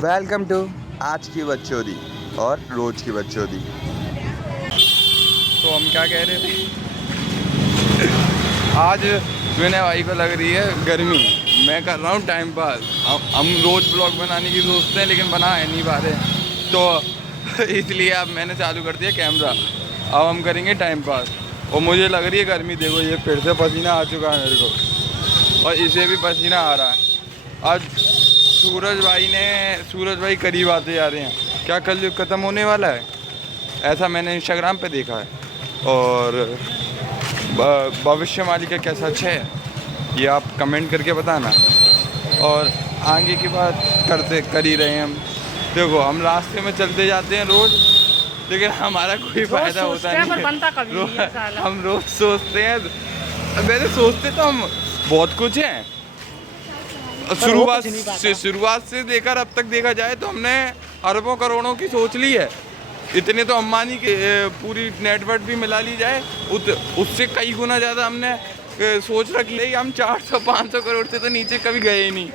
Welcome to आज की बकचोदी और रोज की बकचोदी। तो हम क्या कह रहे थे आज मैंने भाई को लग रही है गर्मी, मैं कर रहा हूँ टाइम पास। हम रोज़ ब्लॉग बनाने की सोचते हैं लेकिन बना है नहीं पा रहे, तो इसलिए अब मैंने चालू कर दिया कैमरा। अब हम करेंगे टाइम पास। और मुझे लग रही है गर्मी, देखो ये फिर से पसीना आ चुका है मेरे को और इसे भी पसीना आ रहा है। आज सूरज भाई करीब आते जा रहे हैं। क्या कल युग ख़त्म होने वाला है, ऐसा मैंने इंस्टाग्राम पे देखा है। और भविष्यवाणी का क्या सच है ये आप कमेंट करके बताना। और आगे की बात कर ही रहे हैं हम। देखो हम रास्ते में चलते जाते हैं रोज़, लेकिन हमारा कोई फ़ायदा होता नहीं है। हम रोज़ सोचते हैं, वैसे सोचते तो हम बहुत कुछ हैं। शुरुआत से लेकर अब तक देखा जाए तो हमने अरबों करोड़ों की सोच ली है। इतने तो अंबानी के पूरी नेटवर्क भी मिला ली जाए उससे कई गुना ज़्यादा हमने सोच रख ली। हम 400-500 करोड़ से तो नीचे कभी गए ही नहीं।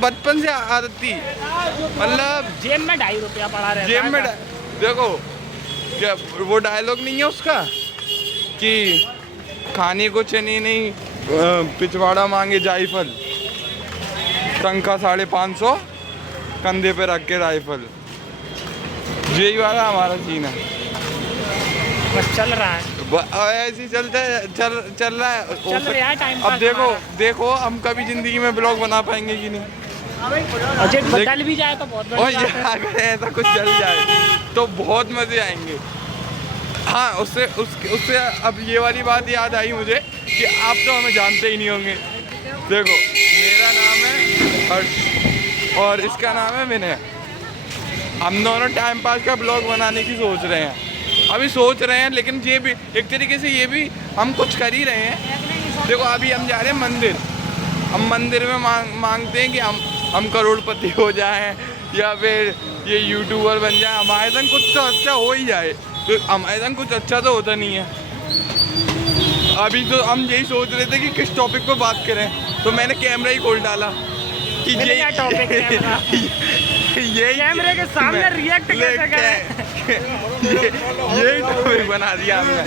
बचपन से आदत थी, मतलब जेब में 2.5 रुपया पड़ा रहता है। जेब में देखो क्या वो डायलॉग नहीं है उसका कि खाने को चने नहीं पिछवाड़ा मांगे जायफल, टंका 550 कंधे पे रख के राइफल। यही वाला हमारा सीन है, बस चल रहा है, ऐसे ही चल रहा है टाइम। अब देखो हम कभी जिंदगी में ब्लॉग बना पाएंगे कि नहीं। बदल भी जाए तो बहुत बढ़िया है। अगर ऐसा कुछ चल जाए तो बहुत मजे आएंगे। हाँ, उससे अब ये वाली बात याद आई मुझे कि आप तो हमें जानते ही नहीं होंगे। देखो मेरा नाम है हर्ष और इसका नाम है विनय। हम दोनों टाइम पास का ब्लॉग बनाने की सोच रहे हैं, अभी सोच रहे हैं, लेकिन ये भी एक तरीके से ये भी हम कुछ कर ही रहे हैं। देखो अभी हम जा रहे हैं मंदिर, हम मंदिर में मांगते हैं कि हम करोड़पति हो जाएं या फिर ये यूट्यूबर बन जाए, हमारे संग कुछ तो अच्छा हो ही जाए। तो हमारे संग कुछ अच्छा तो होता नहीं है। अभी तो हम यही सोच रहे थे कि किस टॉपिक पर बात करें, तो मैंने कैमरा ही खोल डाला कि ये टॉपिक ये कैमरे के सामने रिएक्ट कैसे करें। यही टॉपिक बना दिया हमने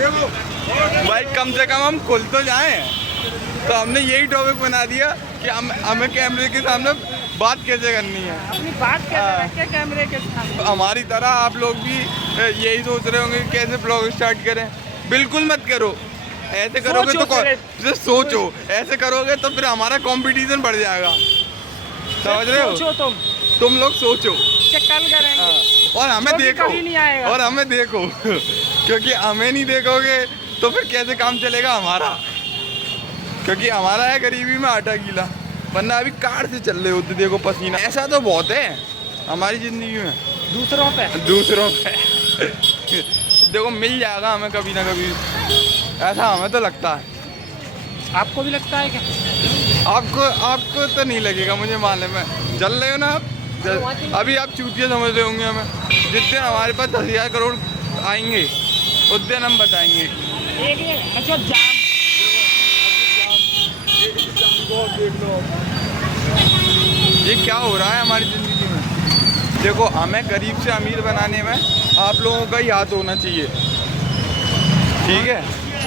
भाई, कम से कम हम खुल तो जाएं। तो हमने यही टॉपिक बना दिया कि हमें कैमरे के सामने बात कैसे करनी है, अपनी बात कैसे रखें कैमरे के सामने। हमारी तरह आप लोग भी यही सोच रहे होंगे कि कैसे ब्लॉग स्टार्ट करें। बिल्कुल मत करो, ऐसे करोगे तो सोचो, ऐसे करोगे तो फिर हमारा कंपटीशन बढ़ जाएगा, समझ रहे हो। तुम लोग सोचो कि कल करेंगे और हमें देखो, नहीं आएगा। और हमें देखो क्योंकि हमें नहीं देखोगे तो फिर कैसे काम चलेगा हमारा, क्योंकि हमारा है गरीबी में आटा गीला, वरना अभी कार से चल रहे होते। देखो पसीना ऐसा तो बहुत है हमारी ज़िंदगी में, दूसरों पे देखो मिल जाएगा हमें कभी ना कभी, ऐसा हमें तो लगता है। आपको भी लगता है क्या? आपको तो नहीं लगेगा, मुझे मालूम है। जल रहे हो ना आप, अभी आप चूतिया समझ रहे होंगे हमें। जिस दिन हमारे पास 10,000 करोड़ आएंगे उस दिन हम बताएंगे। अच्छा जाम ये क्या हो रहा है हमारी ज़िंदगी में। देखो हमें गरीब से अमीर बनाने में आप लोगों का ही हाथ होना चाहिए, ठीक है।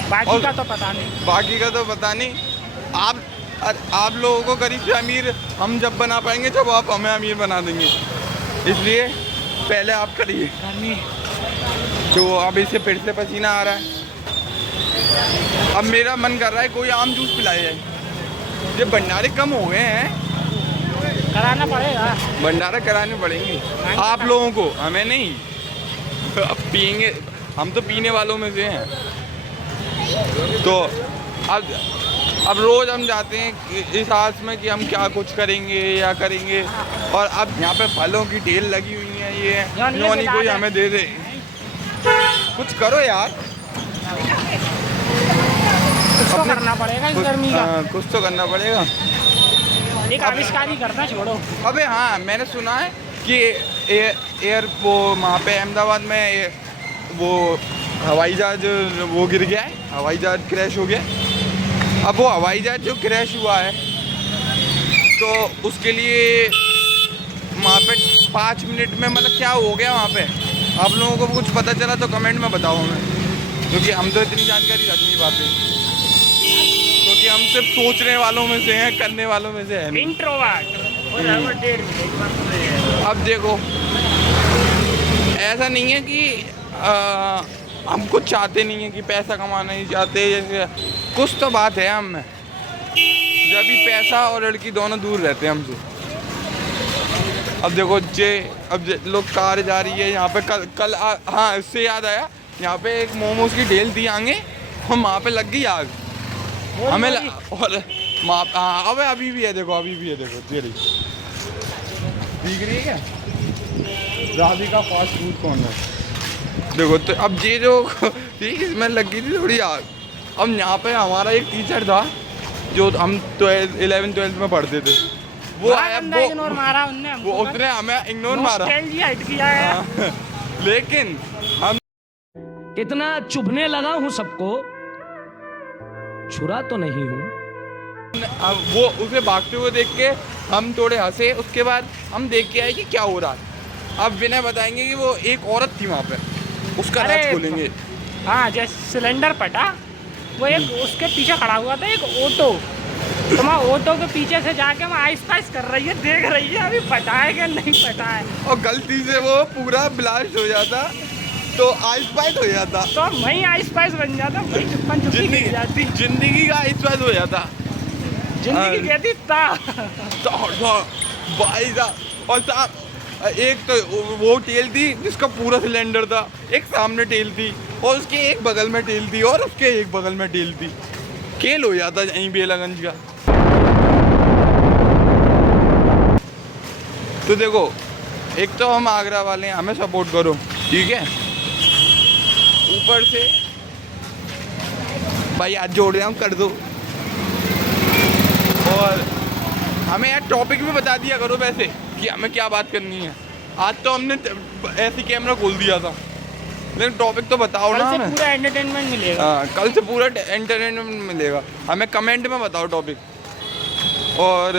बाकी का तो पता नहीं। आप लोगों को गरीब से अमीर हम जब बना पाएंगे जब आप हमें अमीर बना देंगे, इसलिए पहले आप करिए। तो अब इसे फिर से पसीना आ रहा है। अब मेरा मन कर रहा है कोई आम जूस पिलाया जाए। ये भंडारे कम हो गए हैं, कराना पड़ेगा, भंडारा कराने पड़ेंगे आप लोगों को, हमें नहीं। अब पियेंगे हम तो पीने वालों में से हैं। तो अब रोज़ हम जाते हैं इस आस में कि हम क्या कुछ करेंगे या करेंगे। और अब यहाँ पे फलों की ढेर लगी हुई है, ये नौनी कोई हमें दे दे, कुछ करो यार। कुछ तो करना पड़ेगा इस गर्मी का, कुछ तो करना पड़ेगा। एक आविष्कार ही करना छोड़ो। अबे हाँ, मैंने सुना है कि वो वहाँ पे अहमदाबाद में वो हवाई जहाज वो गिर गया है, हवाई जहाज क्रैश हो गया। अब वो हवाई जहाज जो क्रैश हुआ है तो उसके लिए वहाँ पे 5 मिनट में मतलब क्या हो गया वहाँ पे? आप लोगों को कुछ पता चला तो कमेंट में बताओ हमें, क्योंकि हम तो इतनी जानकारी रख नहीं पाते, क्योंकि हम सिर्फ सोचने वालों में से हैं, करने वालों में से है। इंट्रोवर्ट। अब देखो, ऐसा नहीं है कि हम कुछ चाहते नहीं है कि पैसा कमाना नहीं चाहते, जैसे कुछ तो बात है हम में, जब भी पैसा और लड़की दोनों दूर रहते हैं हमसे। अब देखो लोग कार जा रही है यहाँ पे, कल हाँ इससे याद आया, यहाँ पे एक मोमोज की ढेल थी आगे और वहाँ पे लग गई आग हमें और हाँ अब अभी भी है देखो, अभी भी है देखो, तेरी दिख रही है क्या? राधिका फास्ट फूड कॉर्नर देखो। तो अब ये जो इसमें लग गई थी थोड़ी आग। अब यहाँ पे हमारा एक टीचर था जो हम 11th-12th में पढ़ते थे, वो आया, इग्नोर मारा उनने हमको, वो उसने हमें इग्नोर मारा, हट किया है। लेकिन हम इतना चुभने लगा हूं सबको, छुरा तो नहीं हूं। अब वो उसे भागते हुए देख के हम थोड़े हंसे, उसके बाद हम देख के आए कि क्या हो रहा है। अब विनय बताएंगे कि वो एक औरत थी वहाँ पे, उसका राज खोलेंगे। हाँ, जैसे सिलेंडर फटा, वो एक उसके पीछे खड़ा हुआ था एक ऑटो, तो मैं ऑटो के पीछे से जाके मैं आइस पाइस कर रही है, देख रही है अभी फटा है कि नहीं फटा है, और गलती से वो पूरा ब्लास्ट हो जाता तो आइस पाइस हो जाता, तो वही आइस पाइस बन जाता, वही चुप्पन चुप्पी गिर जाती, जिंदगी का आइस पाइस हो जाता, जिंदगी कहती था। तो भाई साहब, और साहब एक तो वो टेल थी जिसका पूरा सिलेंडर था, एक सामने टेल थी और उसके एक बगल में टेल थी और उसके एक बगल में टेल थी, खेल हो जाता यहीं बेलागंज का। तो देखो, एक तो हम आगरा वाले हैं, हमें सपोर्ट करो, ठीक है, ऊपर से भाई आज जोड़ रहे हम कर दो, और हमें यार टॉपिक भी बता दिया करो वैसे कि हमें क्या बात करनी है। आज तो हमने ऐसे कैमरा खोल दिया था, लेकिन टॉपिक तो बताओ ना हमें। पूरा एंटरटेनमेंट मिलेगा। हाँ, कल से पूरा एंटरटेनमेंट मिलेगा, हमें कमेंट में बताओ टॉपिक। और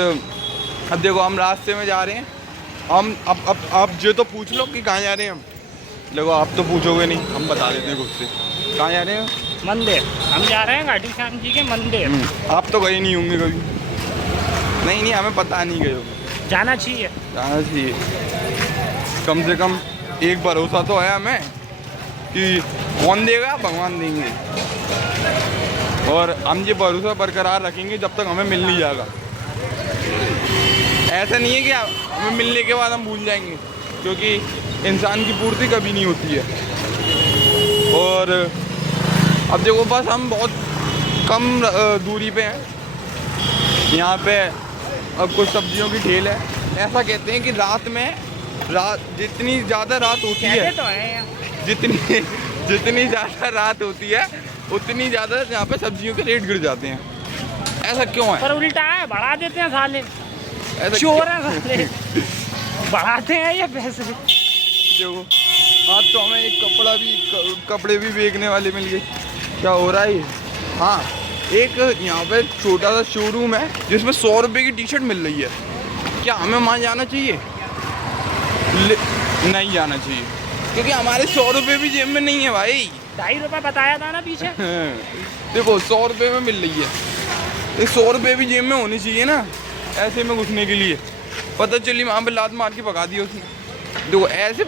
अब देखो हम रास्ते में जा रहे हैं, हम अब आप जो तो पूछ लो कि कहाँ जा रहे हैं हम। देखो आप तो पूछोगे नहीं, हम बता देते हैं खुद से कहाँ जा रहे हैं। मंदिर, हम जा रहे हैं घाटी श्याम जी के मंदिर। आप तो गए नहीं होंगे कभी? नहीं, हमें पता नहीं गए हो। जाना चाहिए, जाना चाहिए, कम से कम एक भरोसा तो है हमें कि कौन देगा, भगवान देंगे, और हम ये भरोसा बरकरार रखेंगे जब तक हमें मिल नहीं जाएगा। ऐसा नहीं है कि हमें मिलने के बाद हम भूल जाएंगे, क्योंकि इंसान की पूर्ति कभी नहीं होती है। और अब देखो बस हम बहुत कम दूरी पे हैं, यहाँ पे अब कुछ सब्जियों की ठेल है। ऐसा कहते हैं कि रात जितनी ज़्यादा रात होती है, तो है जितनी ज़्यादा रात होती है उतनी ज़्यादा यहाँ पे सब्जियों के रेट गिर जाते हैं। ऐसा क्यों है? पर उल्टा है, बढ़ा देते हैं साले, ऐसा चोर है साले, बढ़ाते हैं ये पैसे। देखो आज तो हमें एक कपड़े भी बेचने वाले मिल गए। क्या हो रहा है ये? हाँ, एक यहाँ पे छोटा सा शोरूम है जिसमें 100 रुपये की टी शर्ट मिल रही है। क्या हमें वहाँ जाना चाहिए? नहीं जाना चाहिए, क्योंकि हमारे 100 रुपये भी जेब में नहीं है भाई। 2.5 रुपये बताया था ना पीछे। देखो 100 रुपये में मिल रही है, 100 रुपये भी जेब में होनी चाहिए ना ऐसे में घुसने के लिए। पता चली वहाँ पे लात मार के भगा दी उसने। देखो ऐसे,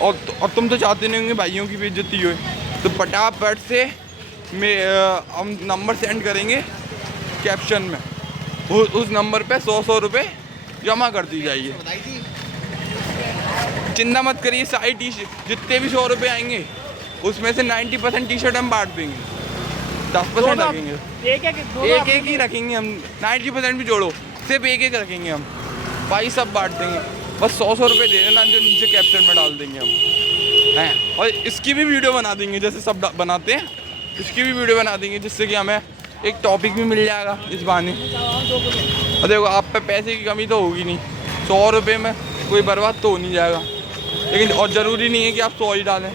और तुम तो चाहते नहीं होंगे भाइयों की बेइज्जती हो, तो फटाफट से हम नंबर सेंड करेंगे कैप्शन में, उस नंबर पे 100 रुपये जमा कर दी जाइए। चिंता मत करिए, सारी टी शर्ट जितने भी 100 रुपये आएंगे उसमें से 90% टी शर्ट हम बांट देंगे, 10% रखेंगे, एक ही रखेंगे हम। 90% भी जोड़ो, सिर्फ एक रखेंगे हम, भाई सब बांट देंगे। बस 100 रुपये दे देना जो नीचे कैप्शन में डाल देंगे हम हैं। और इसकी भी वीडियो बना देंगे जैसे सब बनाते हैं, इसकी भी वीडियो बना देंगे जिससे कि हमें एक टॉपिक भी मिल जाएगा इस बहाने। और देखो आप पे पैसे की कमी तो होगी नहीं, 100 रुपये में कोई बर्बाद तो हो नहीं जाएगा। लेकिन और ज़रूरी नहीं है कि आप 100 ही डालें,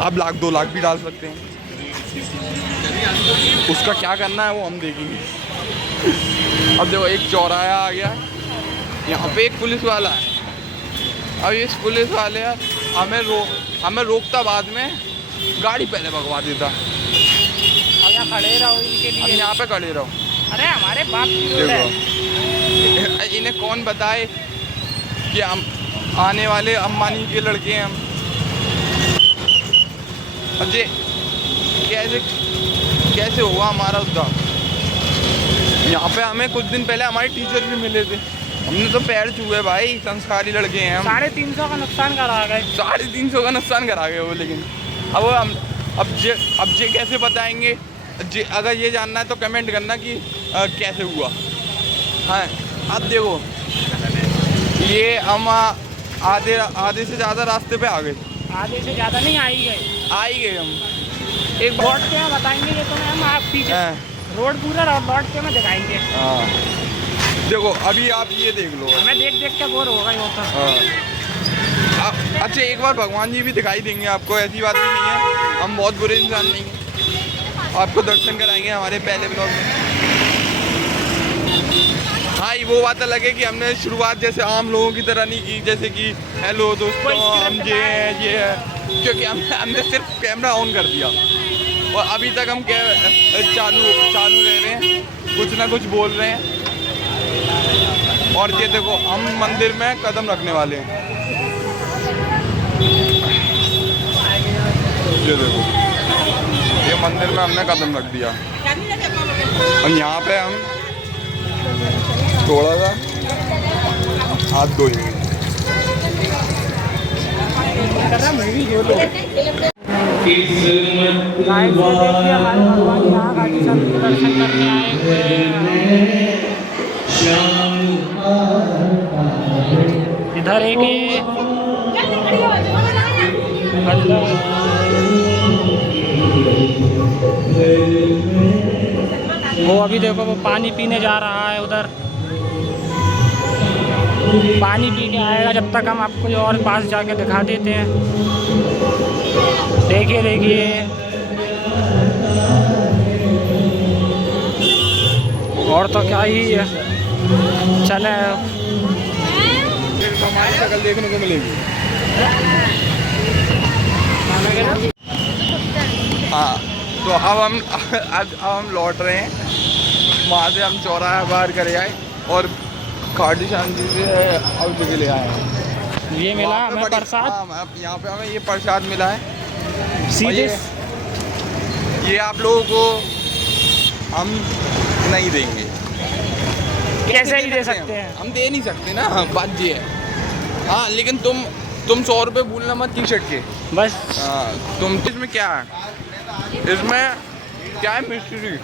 आप 1 लाख 2 लाख भी डाल सकते हैं। उसका क्या करना है वो हम देखेंगे। अब देखो एक चौराहा आ गया, यहाँ पे एक पुलिस वाला है, अब ये पुलिस वाले हमें रोकता बाद में, गाड़ी पहले भगवा देता। अब यहाँ खड़े रहो इनके अब लिए। यहाँ पे खड़े रहो। अरे हमारे बाप की रोड है। देखो इन्हें कौन बताए कि हम आने वाले अंबानी के लड़के हैं हम। अब ये कैसे हुआ हमारा उद्धार। यहाँ पे हमें कुछ दिन पहले हमारे टीचर भी मिले थे, हमने तो पैर छुए भाई, संस्कारी लड़के हैं हम। 350 का नुकसान करा गए। 350 का नुकसान करा गए वो। लेकिन अब ये कैसे बताएंगे। अगर ये जानना है तो कमेंट करना कि कैसे हुआ। हाँ अब देखो ये हम आधे से ज़्यादा रास्ते पे आ गए। आधे से ज़्यादा नहीं, आ ही गए हम। एक लौट के हम बताएंगे ये तुम्हें, हम आप पीछे रोड पूरा लौट के हमें दिखाएंगे। हाँ देखो अभी आप ये देख लो, हमें देख के बोर होगा ये तो। हाँ अच्छा एक बार भगवान जी भी दिखाई देंगे आपको, ऐसी बात भी नहीं है, हम बहुत बुरे इंसान नहीं हैं। आपको दर्शन कराएंगे हमारे पहले ब्लॉग में। हाँ वो बात अलग है कि हमने शुरुआत जैसे आम लोगों की तरह नहीं की, जैसे कि हेलो दोस्तों हम ये है, क्योंकि हमने सिर्फ कैमरा ऑन कर दिया और अभी तक हम चालू रह रहे हैं, कुछ ना कुछ बोल रहे हैं। और ये देखो हम मंदिर में कदम रखने वाले हैं। ये देखो ये मंदिर में हमने कदम रख दिया और यहाँ पे हम थोड़ा सा हाथ धोएंगे। इधर एक वो अभी देखो वो पानी पीने जा रहा है उधर, पानी पी के आएगा। जब तक हम आपको और पास जाके दिखा देते हैं। देखिए और तो क्या ही है, चले हमारी शक्ल देखने को मिलेगी। हाँ तो अब हम लौट रहे हैं, वहाँ से हम चौराहा बाहर करे आए और खाटू श्याम जी से और जगह ले आए हैं। ये मिला हमें प्रसाद। यहाँ पे हमें ये प्रसाद मिला है सीधे। ये आप लोगों को हम नहीं देंगे। कैसे ही दे सकते हैं, हम दे नहीं सकते ना, बात ये है। हाँ लेकिन तुम 100 रुपये भूलना मत टी शर्ट के बस। हाँ तुम इसमें क्या है, इसमें क्या है मिस्ट्री,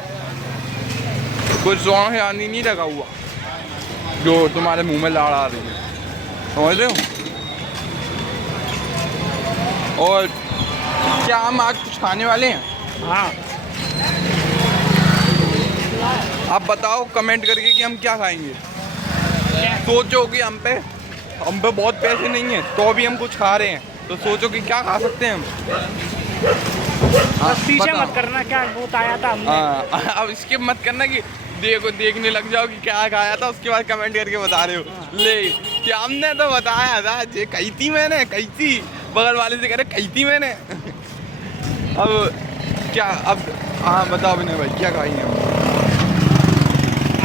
कुछ सॉन्ग यानी नहीं लगा हुआ जो तुम्हारे मुंह में लाड़ आ रही है, समझ रहे हो। और क्या हम आज कुछ खाने वाले हैं। हाँ आप बताओ कमेंट करके कि हम क्या खाएंगे। सोचो कि हम पे बहुत पैसे नहीं हैं तो भी हम कुछ खा रहे हैं, तो सोचो कि क्या खा सकते हैं हम। बस पीछे मत करना क्या बहुत आया था हमने। हाँ अब इसके मत करना कि देखने लग जाओ कि क्या खाया था, उसके बाद कमेंट करके बता रहे हो। ले कि हमने तो बताया था, ये कही थी मैंने, कही थी बगल वाले से कह रहे कही थी मैंने। अब क्या, अब हाँ बताओ विनय भाई क्या खाएंगे हम।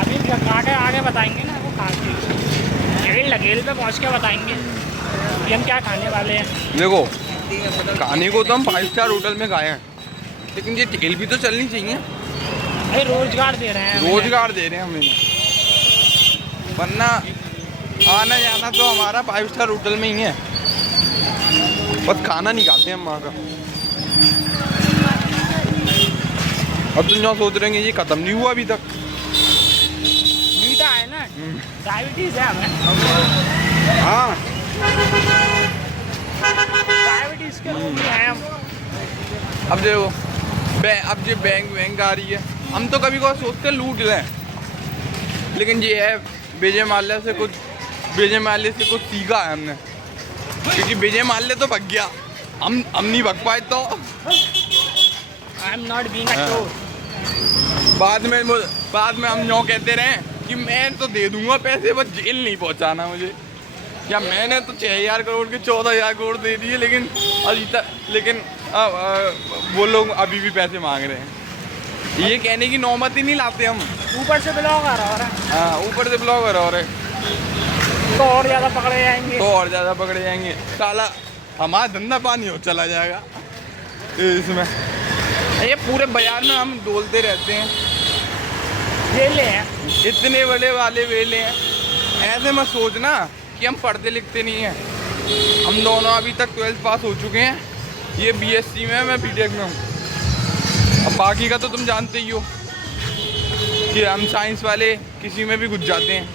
अभी आगे बताएंगे ना, वो खा के लगेल पे पहुँच के बताएंगे कि हम क्या खाने वाले हैं। देखो खाने को तो हम 5 स्टार होटल में खाए हैं, लेकिन ये तेल भी तो चलनी चाहिए भाई। रोजगार दे रहे हैं, रोजगार दे रहे हैं हमें, वरना आना जाना तो हमारा 5 स्टार होटल में ही है, बस खाना नहीं खाते हम वहाँ का। अब तुम जो सोच रहे हैं ये खत्म नहीं हुआ अभी तक। मीठा है ना, डायबिटीज है हमें। हाँ डायबिटीज के रोगी हैं हम। अब देखो अब ये बैंक आ रही है, हम तो कभी कभी सोचते लूट लें, लेकिन ये है विजय माल्या से कुछ सीखा है हमने, क्योंकि विजय माल्या तो भाग गया, हम नहीं भाग पाए तो I am not being a चोर। बाद में हम यूँ कहते रहे कि मैं तो दे दूंगा पैसे, बस जेल नहीं पहुंचाना मुझे। या मैंने तो 6,000 करोड़ के 14,000 करोड़ दे दिए, लेकिन अभी तक वो लोग अभी भी पैसे मांग रहे हैं। ये कहने की नौबत ही नहीं लाते हम। ऊपर से ब्लॉगर हो रहा है। हाँ, ऊपर से ब्लॉगर हो रहे तो और ज़्यादा पकड़े जाएंगे। तो और ज़्यादा पकड़े जाएंगे। साला हमारा धंधा पानी हो चला जाएगा इसमें। ये पूरे बाजार में हम डोलते रहते हैं, वेले हैं, इतने बड़े वाले वेले हैं। ऐसे मत सोचना कि हम पढ़ते लिखते नहीं हैं। हम दोनों अभी तक 12th पास हो चुके हैं। ये BSc में है, मैं BTech में हूँ। अब बाकी का तो तुम जानते ही हो कि हम साइंस वाले किसी में भी घुस जाते हैं,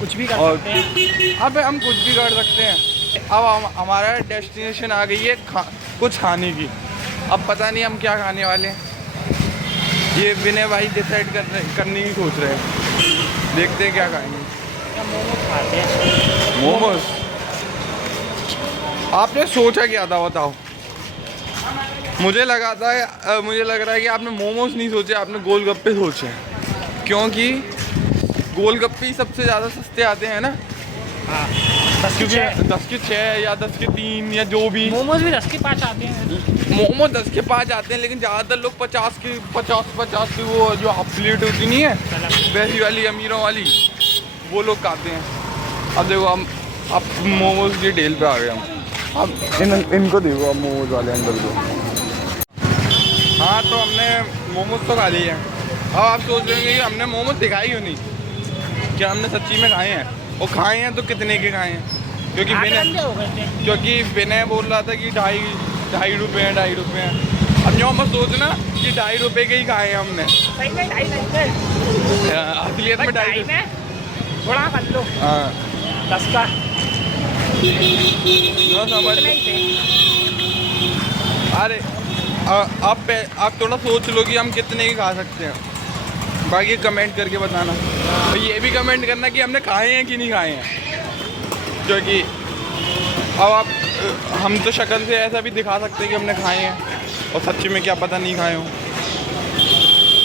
कुछ भी कर और सकते हैं। अब हम कुछ भी कर सकते हैं। अब हमारा डेस्टिनेशन आ गई है कुछ खाने की। अब पता नहीं हम क्या खाने वाले हैं, ये विनय भाई डिसाइड करने की सोच रहे हैं। देखते हैं क्या खाएंगे। मोमोज खाते हैं। मोमोज? आपने सोचा क्या था बताओ? मुझे लग रहा है कि आपने मोमोज नहीं सोचे, आपने गोलगप्पे सोचे, क्योंकि गोलगप्पे ही सबसे ज़्यादा सस्ते आते हैं ना। हाँ, क्योंकि 10 के 6 या 10 के 3 या जो भी। मोमोज भी 10 के 5 आते हैं। मोमोज 10 के 5 आते हैं, लेकिन ज़्यादातर लोग 50 की वो जो हाफ प्लेट होती नहीं है, वैसी वाली अमीरों वाली, वो लोग खाते हैं। अब देखो हम अब मोमोज की डिटेल पे आ गए हम। अब इनको देखो, अब मोमोज वाले अंकल को। हाँ, तो हमने मोमोज तो खा लिए हैं। अब आप सोच रहे होंगे कि हमने मोमोज दिखाए क्यों नहीं, क्या हमने सच्ची में खाए हैं, और खाए हैं तो कितने के खाए हैं। क्योंकि विनय बोल रहा था कि ढाई रुपये हैं, 2.5 रुपये हैं। अब जो मत सोचना कि 2.5 रुपये के ही खाए हैं हमने। असलियत में 2.5 रुपये थोड़ा कर लो। हाँ, 10 का समझ। अरे आप थोड़ा सोच लो कि हम कितने की खा सकते हैं। बाकी कमेंट करके बताना, और ये भी कमेंट करना कि हमने खाए हैं कि नहीं खाए हैं। क्योंकि अब हम तो शक्ल से ऐसा भी दिखा सकते हैं कि हमने खाए हैं, और सच्ची में क्या पता नहीं खाए हों।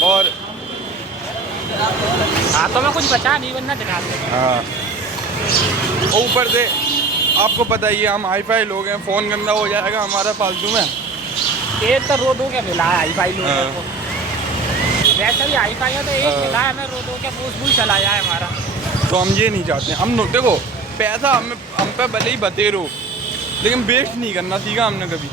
और हाथों में कुछ बचा नहीं, वरना दिखा दे। हाँ, ऊपर से आपको पता ही है हम हाई-फाई लोग हैं, फ़ोन गंदा हो जाएगा हमारा फालतू में। एक तो रो दो क्या मिला है हाई फाई लोगों को। वैसे भी हाई फाई है तो एक मिला है, हमें रो दो क्या पूछ चला जाए हमारा। तो हम ये नहीं चाहते। हम देखो, पैसा हम पे भले ही बतेरो, लेकिन वेस्ट नहीं करना सीखा हमने कभी।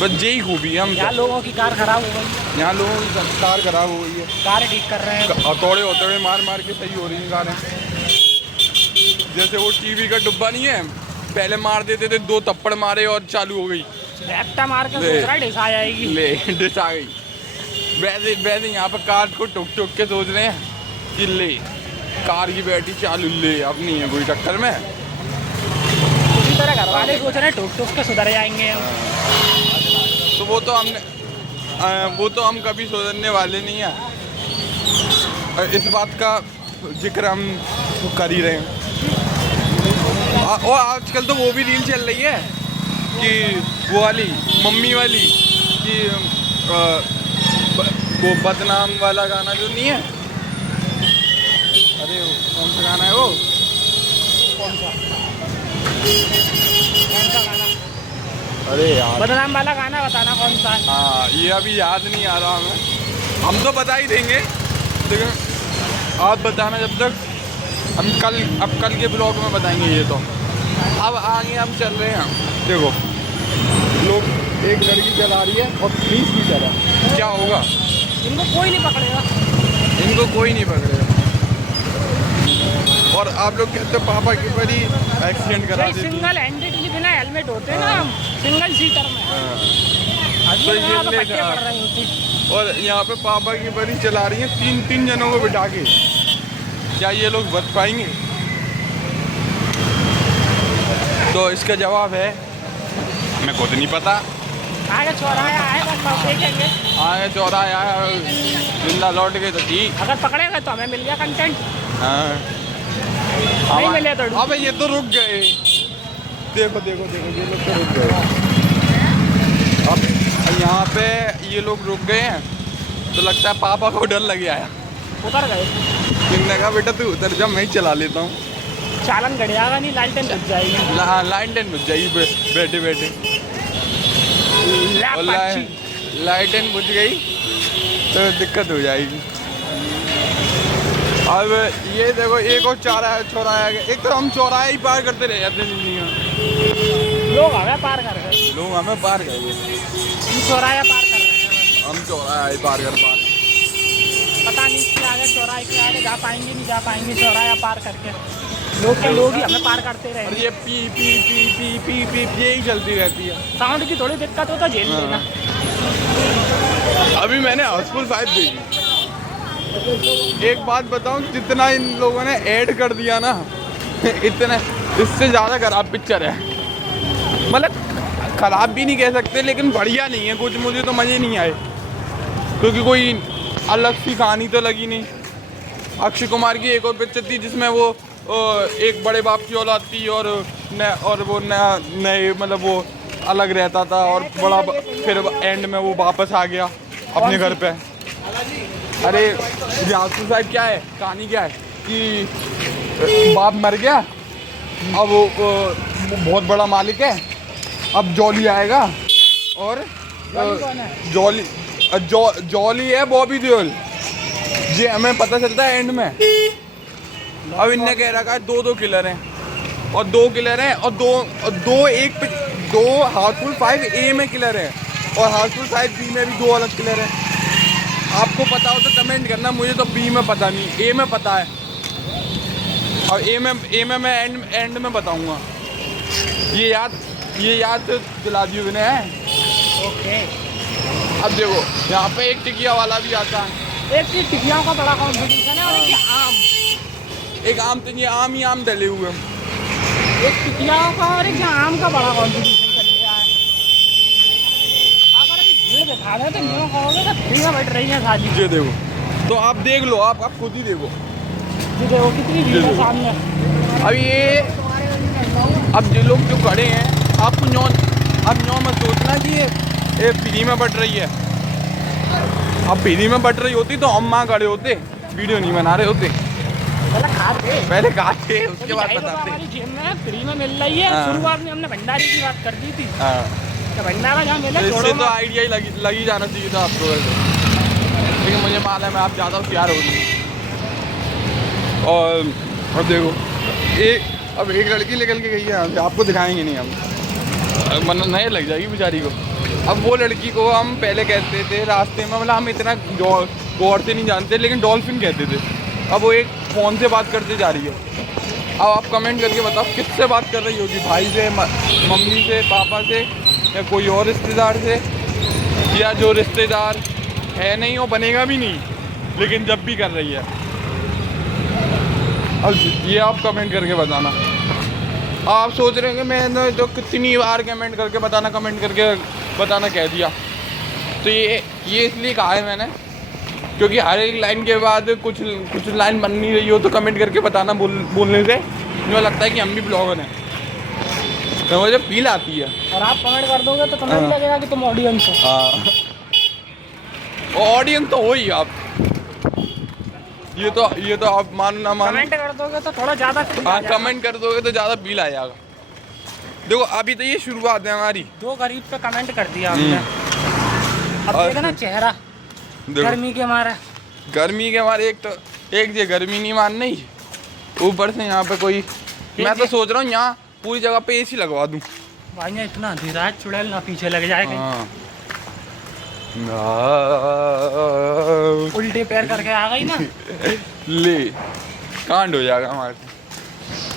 बस यही खूबी है हम। यहाँ लोगों की कार खराब हो गई, यहाँ लोगों की कार खराब हो गई है, कार ठीक कर रहे हैं, हथौड़े मार के सही हो रही हैं कारें। जैसे वो टीवी का डिब्बा नहीं है, पहले मार देते थे, 2 थप्पड़ मारे और चालू हो गई। रैप्टा मार के सोच रहा है डिस आ जाएगी। ले डिस आ गई। वैसे यहाँ पर कार को टुक के सोच रहे हैं कि ले कार की बैटरी चालू, ले अब नहीं है कोई टक्कर में। उसी तरह घर वाले सोच रहे हैं टुक के सुधर जाएंगे हम। तो वो तो हम कभी सुधरने वाले नहीं हैं। इस बात का जिक्र हम कर ही रहे हैं। और आजकल तो वो भी रील चल रही है कि वो वाली मम्मी वाली कि वो बदनाम वाला गाना जो नहीं है। अरे कौन सा गाना है वो? कौन सा गाना? अरे यार, बदनाम वाला गाना बताना कौन सा है। हाँ, ये अभी याद नहीं आ रहा हमें। हम तो बता ही देंगे, लेकिन आप बताना जब तक। हम कल के ब्लॉग में बताएंगे ये तो। अब आगे हम चल रहे हैं। देखो लोग, एक लड़की चला रही है और पुलिस भी चला, क्या होगा? इनको कोई नहीं पकड़ेगा, इनको कोई नहीं पकड़ेगा। और आप लोग कहते हो पापा की बड़ी एक्सीडेंट करा देती है। सिंगल हैंडेडली बिना हेलमेट होते ना हम, सिंगल सीटर में। तो ये पड़ रहे होते। और यहाँ पे पापा की बड़ी चला रही है, 3 जनों को बिठा के। क्या ये लोग बच पाएंगे? तो इसका जवाब है हमें खुद नहीं पता। आगे चौराहा है, बस देखेंगे। आगे चौराहा आया, जिंदा लौट गए तो ठीक। अगर पकड़ेगा तो हमें मिल गया कंटेंट। हाँ, नहीं मिले तो अबे ये तो रुक गए। देखो ये लोग तो रुक गए। अब यहाँ पे ये लोग रुक गए हैं, तो लगता है पापा को डर लग गया है। उतर गए। इन्होंने कहा बेटा तू उतर जा, मैं ही चला लेता हूँ। चालन गड़ जाएगा, नहीं लालटेन बुझ जाएगी। लाइटें बुझ जाएगी बैठे बैठे। और लाइटें बुझ गई तो दिक्कत हो जाएगी। अब ये देखो एक और चौराहा, एक तो हम चौराहे ही पार करते रह जाते हैं जिंदगी में। लोग हमें पार कर रहे हैं, लोग हमें पार कर गए, हम चौराहा पार कर रहे हैं। हम चौराहा ही पार कर पा रहे हैं। पता नहीं इसके आगे चौराहे के आगे जा पाएंगे नहीं जा पाएंगे चौराहा पार करके। लोग ही हमें पार करते और रहे। ये P P P P P P यही चलती रहती है। साउंड की थोड़ी दिक्कत हो तो झेल लेना। अभी मैंने हाउसफुल 5 देखी। एक बात बताऊं, जितना इन लोगों ने ऐड कर दिया ना इतने, इससे ज़्यादा खराब पिक्चर है। मतलब खराब भी नहीं कह सकते, लेकिन बढ़िया नहीं है कुछ। मुझे तो मज़े नहीं आए, क्योंकि कोई अलग सी कहानी तो लगी नहीं। अक्षय कुमार की एक और पिक्चर थी जिसमें वो एक बड़े बाप की औलाद थी और वो नए मतलब वो अलग रहता था, और फिर एंड में वो वापस आ गया अपने घर पे। अरे जासूस साहब क्या है कहानी, क्या है कि बाप मर गया, अब वो बहुत बड़ा मालिक है, अब जॉली आएगा और जॉली है बॉबी देओल जी, हमें पता चलता है एंड में। अब इनने कह रखा है 2 किलर हैं और 2 किलर हैं और दो हाउसफुल 5 ए में किलर है और हाउसफुल 5 बी में भी 2 अलग किलर हैं। आपको पता हो तो कमेंट करना, मुझे तो बी में पता नहीं, ए में पता है। और ए में मैं एंड में बताऊंगा। ये याद दिला दी मैंने है। ओके, अब देखो यहाँ पे एक टिकिया वाला भी आता है। एक चीज टिकियाओं का बड़ा कॉम्पिटिशन है और एक आम तो ये आम ही आम डले हुए हैं। एक टिकियाओं का और एक आम का बड़ा कॉम्पिटिशन चल रहा है। अगर अभी भीड़ दिखा रहे तो न्यू कहोगे तो भीड़ में बैठ रही है शादी। ये देखो, तो आप देख लो, आप खुद ही देखो। ये देखो कितनी भीड़ है सामने। अब ये लोग जो खड़े हैं, आपको न्यू मत सोचना कि ये फ्री में बट रही है। अब फ्री में बट रही होती तो हम वहाँ खड़े होते, वीडियो नहीं बना रहे होते। पहले खाते उसके बाद बताते। हमारी जेब में फ्री में मिल रही है। शुरुआत में हमने भंडारी की बात कर दी थी। तो भंडारा जहाँ मिले इससे तो आइडिया ही लगी जाना चाहिए था आपको वैसे, लेकिन मुझे मालूम है आप ज़्यादा होशियार हो गई। और अब देखो अब एक लड़की निकल के गई है, आपको दिखाएंगे नहीं हम, मतलब नए लग जाएगी बेचारी को। अब वो लड़की को हम पहले कहते थे रास्ते में, मतलब हम इतना गौर से नहीं जानते, लेकिन डॉल्फिन कहते थे। अब वो एक फ़ोन से बात करते जा रही है। अब आप कमेंट करके बताओ किससे बात कर रही होगी, भाई से, मम्मी से, पापा से, या कोई और रिश्तेदार से, या जो रिश्तेदार है नहीं वो बनेगा भी नहीं, लेकिन जब भी कर रही है। अब ये आप कमेंट करके बताना। आप सोच रहे हैं कि मैंने तो कितनी बार कमेंट करके बताना कह दिया। तो ये इसलिए कहा है मैंने, क्योंकि हर एक लाइन के बाद कुछ लाइन बन नहीं रही हो तो कमेंट करके बताना बोलने से मुझे लगता है कि हम भी ब्लॉगर हैं, तो मुझे फील आती है। और आप कमेंट कर दोगे तो तुम्हें भी लगेगा कि तुम ऑडियंस हो। ऑडियंस तो हो ही आप। ये तो आप मानो ना मानो, कमेंट कर दोगे तो थोड़ा ज़्यादा। कमेंट कर दोगे तो ज़्यादा फील आ जाएगा। देखो अभी तो ये शुरुआत है हमारी। 2 गरीब पे कमेंट कर दिया हमने। अब देखना चेहरा गर्मी के मारे एक ये गर्मी नहीं मान नहीं, ऊपर से यहाँ पे कोई, मैं तो सोच रहा हूँ यहाँ पूरी जगह पे एसी लगवा दूँ। भाई ने इतना धीराज चुड़ैल ना पीछे लग जाएगा। उल्टे पैर करके आ गई ना ले कांड हो जाएगा हमारे,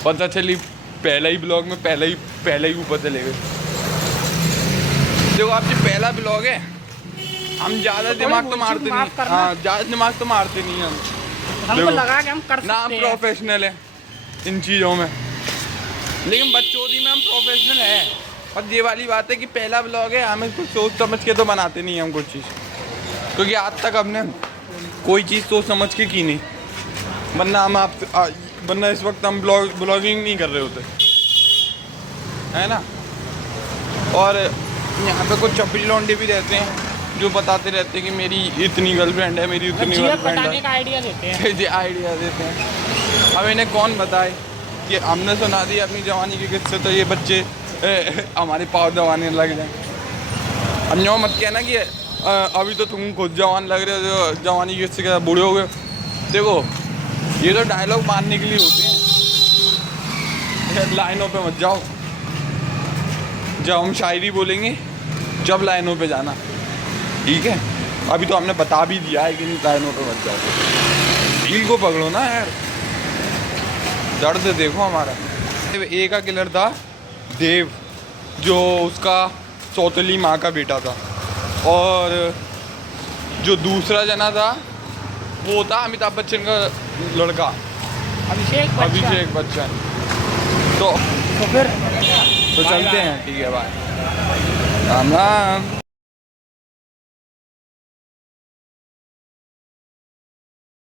पता चली पहला ही ब्लॉग में पहले ही ऊपर चले गए। देखो आपकी पहला ब्लॉग है, हम ज़्यादा दिमाग तो मारते नहीं। हाँ, ज़्यादा दिमाग तो मारते नहीं हम, हमको लगा कि हम कर सकते हैं। ना हम प्रोफेशनल है इन चीज़ों में, लेकिन बच्चोदी में हम प्रोफेशनल है। और ये वाली बात है कि पहला ब्लॉग है, हमें कुछ सोच समझ के तो बनाते नहीं हम कुछ चीज़, क्योंकि आज तक हमने कोई चीज़ सोच समझ के की नहीं, वरना इस वक्त हम ब्लॉगिंग नहीं कर रहे होते, है ना। और यहाँ पे कुछ चपड़ी लौंडे भी रहते हैं जो बताते रहते हैं कि मेरी इतनी गर्लफ्रेंड है, मेरी उतनी गर्लफ्रेंड है, आइडिया देते हैं। आइडिया देते हैं। अब इन्हें कौन बताए कि हमने सुना दी अपनी जवानी के किस्से तो ये बच्चे हमारे पाँव दबाने लग जाए। अब यूँ मत कहना कि अभी तो तुम खुद जवान लग रहे हो, जवानी के किस्से के बूढ़े हो गए। देखो ये तो डायलॉग मारने के लिए होते हैं, लाइनों पे मत जाओ। जब हम शायरी बोलेंगे जब लाइनों पे जाना, ठीक है? अभी तो हमने बता भी दिया है कि नहीं लाइनों पे मत जाओ। दिल को पकड़ो ना यार, दर्द देखो हमारा। एक का किलर था देव, जो उसका सौतेली माँ का बेटा था, और जो दूसरा जना था वो था अमिताभ बच्चन का लड़का अभिषेक बच्चन। तो फिर चलते हैं, ठीक है, बाय, राम राम।